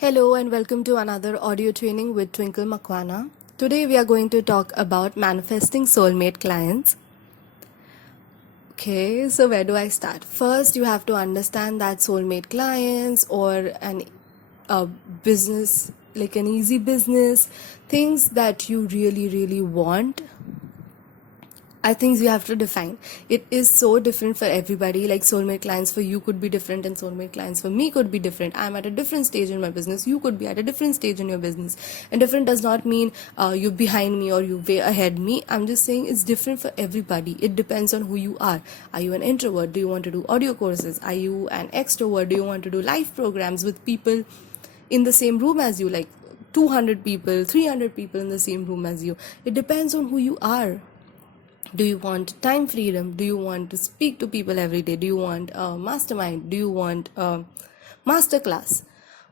Hello and welcome to another audio training with Twinkle Makwana. Today we are going to talk about manifesting soulmate clients. Okay, so where do I start? First, you have to understand that soulmate clients or a business, like an easy business, things that you really want are things you have to define. It is so different for everybody. Like soulmate clients for you could be different, and soulmate clients for me could be different. I'm at a different stage in my business. You could be at a different stage in your business. And different does not mean you're behind me or you way ahead me. I'm just saying it's different for everybody. It depends on who you are. Are you an introvert? Do you want to do audio courses? Are you an extrovert? Do you want to do live programs with people in the same room as you, like 200 people, 300 people in the same room as you? It depends on who you are. Do you want time freedom? Do you want to speak to people every day? Do you want a mastermind? Do you want a masterclass?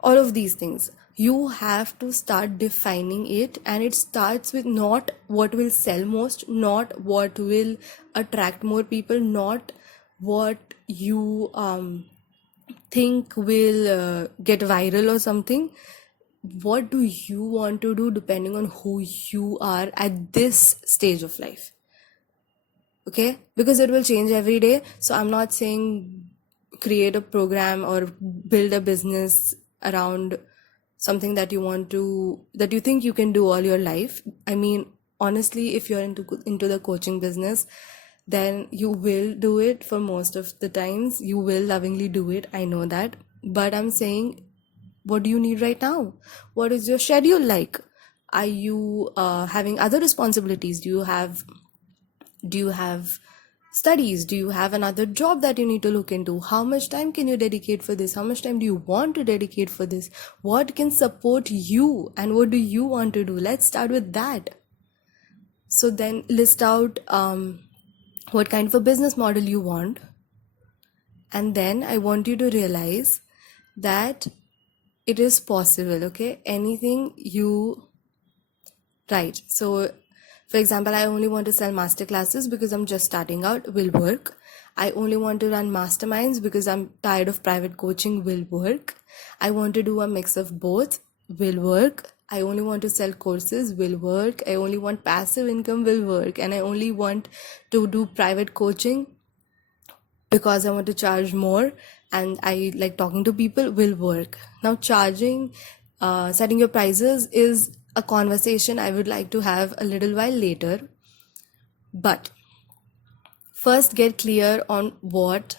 All of these things. You have to start defining it, and it starts with not what will sell most, not what will attract more people, not what you think will get viral or something. What do you want to do depending on who you are at this stage of life? Okay, because it will change every day. So I'm not saying create a program or build a business around something that you think you can do all your life. I mean, honestly, if you're into the coaching business, then you will do it. For most of the times you will lovingly do it, I know that. But I'm saying, what do you need right now? What is your schedule like? Are you having other responsibilities? Do you have studies? Do you have another job that you need to look into? How much time can you dedicate for this? How much time do you want to dedicate for this? What can support you, and what do you want to do? Let's start with that. So then list out what kind of a business model you want, and then I want you to realize that it is possible. Okay, anything you right. So for example, I only want to sell master classes because I'm just starting out, will work. I only want to run masterminds because I'm tired of private coaching, will work. I want to do a mix of both, will work. I only want to sell courses, will work. I only want passive income, will work. And I only want to do private coaching because I want to charge more and I like talking to people, will work. Now, setting your prices is a conversation I would like to have a little while later. But first, get clear on what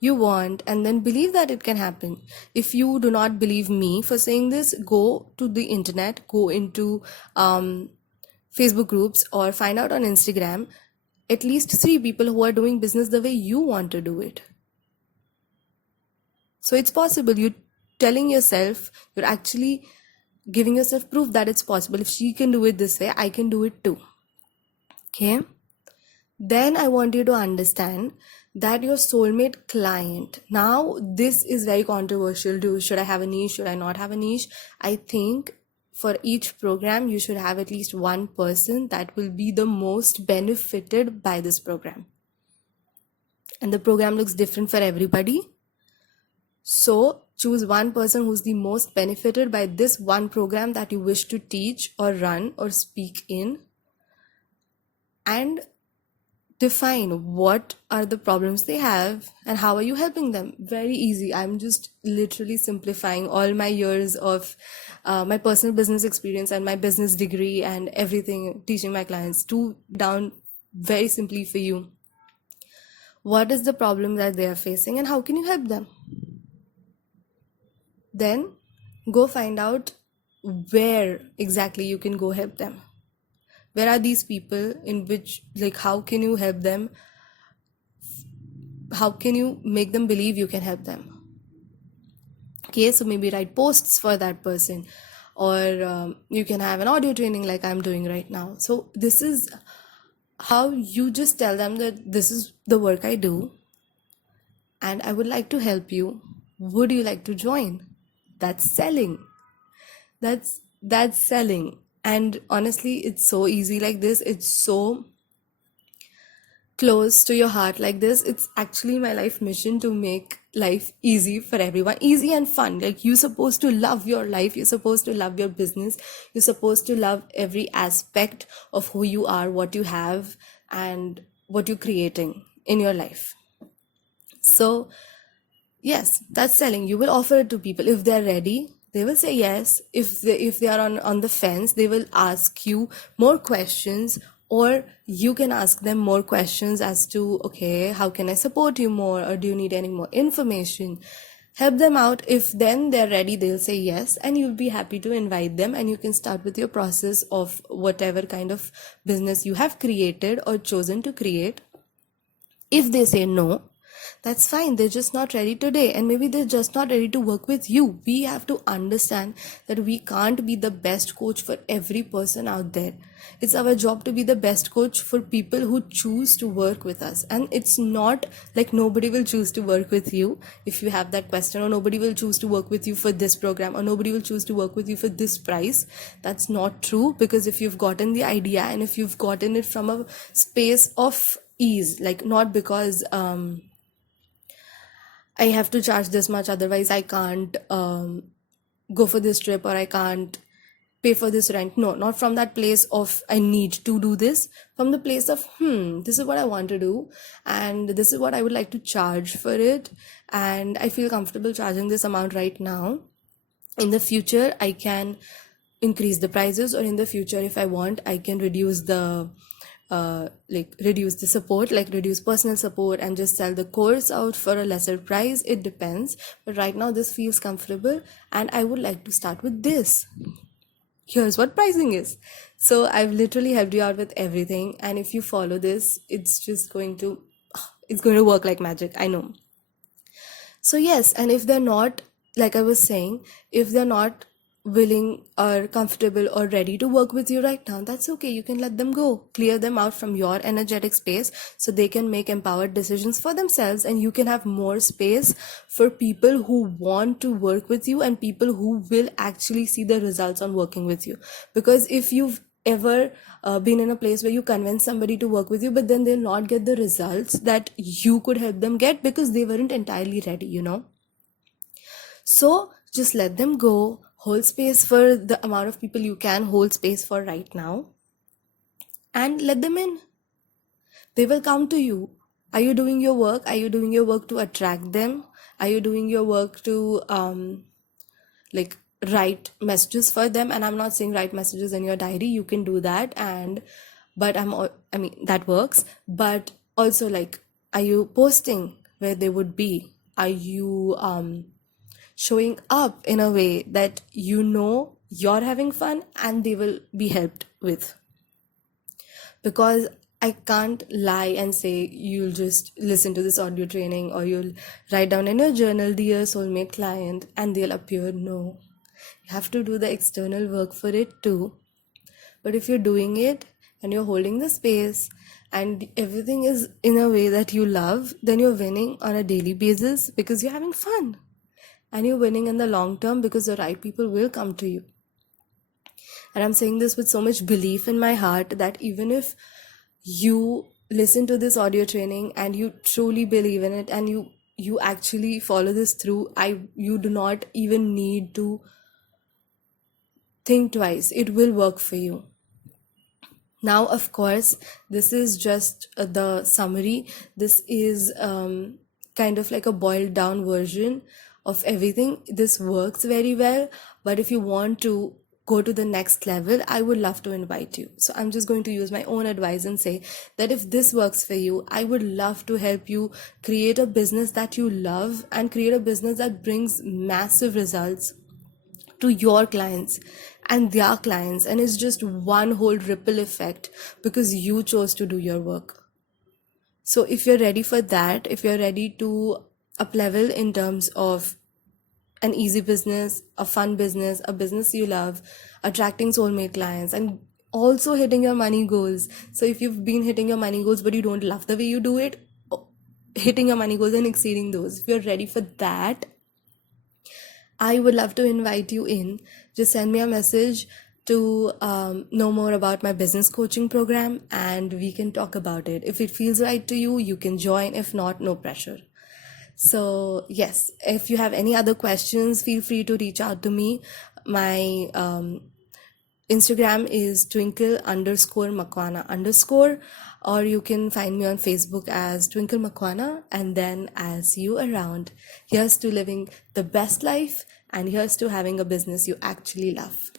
you want and then believe that it can happen. If you do not believe me for saying this, go to the internet, go into Facebook groups, or find out on Instagram at least 3 people who are doing business the way you want to do it. So it's possible. You're telling yourself, you're actually giving yourself proof that it's possible. If she can do it this way, I can do it too. Okay? Then I want you to understand that your soulmate client, now this is very controversial. Should I have a niche? Should I not have a niche? I think for each program, you should have at least one person that will be the most benefited by this program. And the program looks different for everybody. So choose one person who's the most benefited by this one program that you wish to teach or run or speak in, and define what are the problems they have and how are you helping them. Very easy. I'm just literally simplifying all my years of my personal business experience and my business degree and everything, teaching my clients to down very simply for you. What is the problem that they are facing and how can you help them? Then go find out where exactly you can go help them. Where are these people, in which, like, how can you help them? How can you make them believe you can help them? Okay, so maybe write posts for that person, or you can have an audio training like I'm doing right now. So this is how you just tell them that this is the work I do and I would like to help you. Would you like to join? That's selling. That's selling. And honestly, it's so easy like this. It's so close to your heart like this. It's actually my life mission to make life easy for everyone, easy and fun. Like, you're supposed to love your life, you're supposed to love your business, you're supposed to love every aspect of who you are, what you have, and what you're creating in your life. So yes, that's selling. You will offer it to people. If they're ready, they will say yes. If they are on the fence, they will ask you more questions, or you can ask them more questions as to, okay, how can I support you more, or do you need any more information? Help them out. If then they're ready, they'll say yes, and you'll be happy to invite them, and you can start with your process of whatever kind of business you have created or chosen to create. If they say no, that's fine. They're just not ready today, and maybe they're just not ready to work with you. We have to understand that we can't be the best coach for every person out there. It's our job to be the best coach for people who choose to work with us. And it's not like nobody will choose to work with you if you have that question, or nobody will choose to work with you for this program, or nobody will choose to work with you for this price. That's not true, because if you've gotten the idea and if you've gotten it from a space of ease, like not because I have to charge this much, otherwise I can't go for this trip, or I can't pay for this rent. No, not from that place of I need to do this. From the place of, this is what I want to do, and this is what I would like to charge for it, and I feel comfortable charging this amount right now. In the future, I can increase the prices, or in the future, if I want, I can reduce the reduce the support, like reduce personal support, and just sell the course out for a lesser price. It depends, but right now this feels comfortable, and I would like to start with this. Here's what pricing is. So I've literally helped you out with everything, and if you follow this, it's just going to work like magic, I know. So yes, and if they're not, like I was saying, if they're not willing or comfortable or ready to work with you right now, that's okay. You can let them go. Clear them out from your energetic space so they can make empowered decisions for themselves, and you can have more space for people who want to work with you and people who will actually see the results on working with you. Because if you've ever been in a place where you convince somebody to work with you, but then they'll not get the results that you could help them get because they weren't entirely ready, So just let them go, hold space for the amount of people you can hold space for right now, and let them in. They will come to you. Are you doing your work? Are you doing your work to attract them? Are you doing your work to like write messages for them? And I'm not saying write messages in your diary. You can do that, but I mean that works. But also, like, are you posting where they would be? Are you showing up in a way that you're having fun and they will be helped with? Because I can't lie and say you'll just listen to this audio training, or you'll write down in your journal, dear soulmate client, and they'll appear. No, you have to do the external work for it too. But if you're doing it and you're holding the space and everything is in a way that you love, then you're winning on a daily basis because you're having fun. And you're winning in the long term because the right people will come to you. And I'm saying this with so much belief in my heart that even if you listen to this audio training and you truly believe in it, and you actually follow this through, you do not even need to think twice. It will work for you. Now, of course, this is just the summary. This is kind of like a boiled down version of everything. This works very well, but if you want to go to the next level, I would love to invite you. So I'm just going to use my own advice and say that if this works for you, I would love to help you create a business that you love and create a business that brings massive results to your clients and their clients, and it's just one whole ripple effect because you chose to do your work. So if you're ready for that, if you're ready to up level in terms of an easy business, a fun business, a business you love, attracting soulmate clients, and also hitting your money goals. So if you've been hitting your money goals but you don't love the way you do it, hitting your money goals and exceeding those, if you're ready for that, I would love to invite you in. Just send me a message to know more about my business coaching program, and we can talk about it. If it feels right to you, you can join. If not, no pressure. So, yes, if you have any other questions, feel free to reach out to me. My Instagram is twinkle underscore makwana underscore, or you can find me on Facebook as Twinkle Makwana, and then as you around. Here's to living the best life, and here's to having a business you actually love.